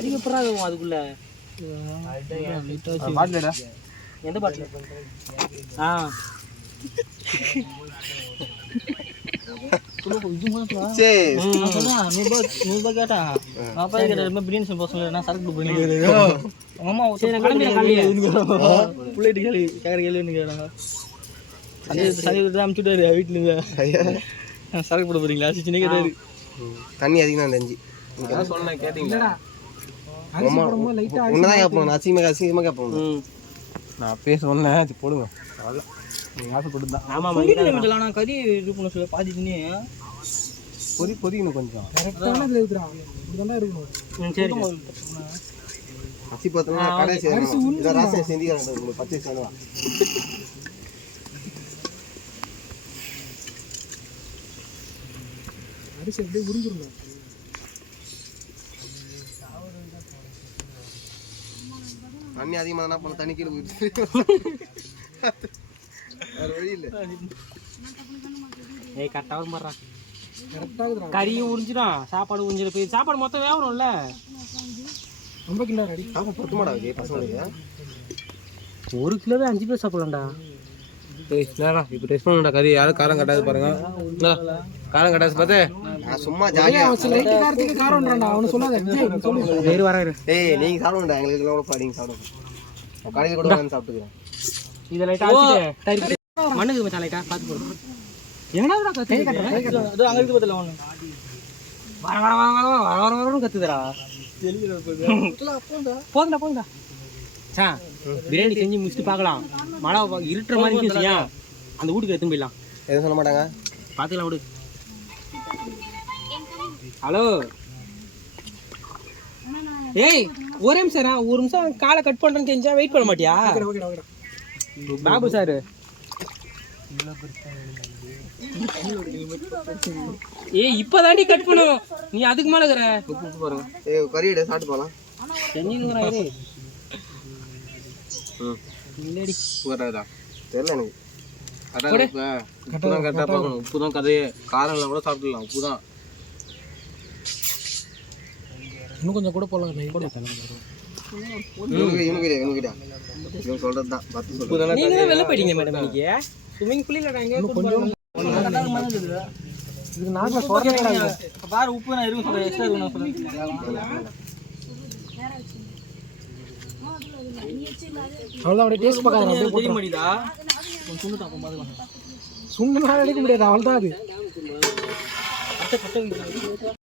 அடிக்க போறாங்க அதுக்குள்ள பாட்டிலடா எந்த பாட்டில் நூறுபா கேட்டா அப்பா கேட்ட பிரியாணி சொல்ல சரக்கு பண்ணிக்கிறேன் அம்மா பிள்ளைட்டு கேள்வி கேட்குற கேள்வின்னு கேட்டாங்க சரி அமுச்சுட்டாரு வீட்டுல சரக்கு போட போறீங்களா சின்ன கேட்டாரு தண்ணி அதிகம் நெஞ்சு சொன்னேன் கேட்டீங்களா உன்னதான் கேட்போம் அசிங்கமாக கேட்போம் நான் அப்பயே சொன்னேன் போடுங்க ஆசைப்பட்டுதான் ஆமாம் கறி இது பண்ண சொல்ல பாதி தண்ணி பொதிக்கணும் கொஞ்சம் சரி அசி பார்த்தோம்னா கடை ராசியை செஞ்சுக்கிறாங்க உங்களுக்கு 10 சேனவா அரிசி அப்படியே உறிஞ்சிடணும் தண்ணி அதிகமாக என்ன பண்ண தண்ணி கீழே வேறு வழி இல்லை ஏய் கரெக்டாக மாறா கறியும் உறிஞ்சிடும் சாப்பாடு உறிஞ்சிடும் போய் சாப்பாடு மொத்தம் வேகணும்ல ரொம்ப கிலோ ரெடி சாப்பாடு பத்து மாடா பசங்களுக்கு 1 கிலோவே 5 பேர் சாப்பிடலாம்டா இப்போ டெஸ்ட் பண்ணுடா கறி யாரும் காரம் கட்டாது பாருங்க காரம் கட்டாது பார்த்து நான் சும்மா ஜாலியாக காரம்ன்றான்டா அவனு சொல்லாத வேறு வராரு ஏய் நீங்கள் சாப்பிடுங்கடா எங்களுக்கு எல்லாம் கூட நீங்கள் சாப்பிடுங்க கடையில் கூட வந்து சாப்பிட்டுக்கிறேன் இதை லைட்டாக மண்ணுக்கு மச்சான் லைட்டாக பார்த்து போடுங்க என்னடா கை கட்டுறேன் அது அங்கே இருக்கு பார்த்துல ஒன்று வர கத்துதுடா போதுண்டா சா பிரியாணி செஞ்சு முடிச்சுட்டு பார்க்கலாம் மழை இருட்டுற மாதிரி இருந்துச்சுயா அந்த வீட்டுக்கு எடுத்துன்னு போயிடலாம் எதுவும் சொல்ல மாட்டாங்க பார்த்துக்கலாம் விடு ஹலோ ஏய் ஒரு நிமிஷம் காலை கட் பண்ணுறேன்னு தெரிஞ்சா வெயிட் பண்ண மாட்டியா பாபு சார் ஏய் இப்பதாண்டி கட் பண்ணும் நீ அதுக்கு மேல இருக்கற பாருங்க ஏய் கறியடா சாப்பிட்டு போலாம் செஞ்சிங்கறாரு இல்லடி வரடா தெரியல எனக்கு அதான் கரெக்டா பாக்கணும் உப்பு தான் கதையே காரம் எல்லாம் கூட சாப்பிடலாம் உப்பு தான் இன்னும் கொஞ்சம் கூட போலாம் இவன் சொல்றதுதான் நீங்க வெளில போயிட்டீங்க மேடம் இன்னைக்கு ஸ்விமிங் பூல்ல நாங்க கொஞ்சம் இது நார்மலா போறேன்டா பாரு உப்பு நான் இருங்க சொல்றேன் எக்ஸ்ட்ரா வேணும் சொல்றேன் அவ்வளவுதான் அப்படியே டேஸ்ட் பார்க்கறேன் அப்படியே போட முடியுதா சுண்ணு தாப்போம் பாத்துக்கலாம் சுண்ணு நான் எடுக்க முடியாது அவ்வளவுதான் அது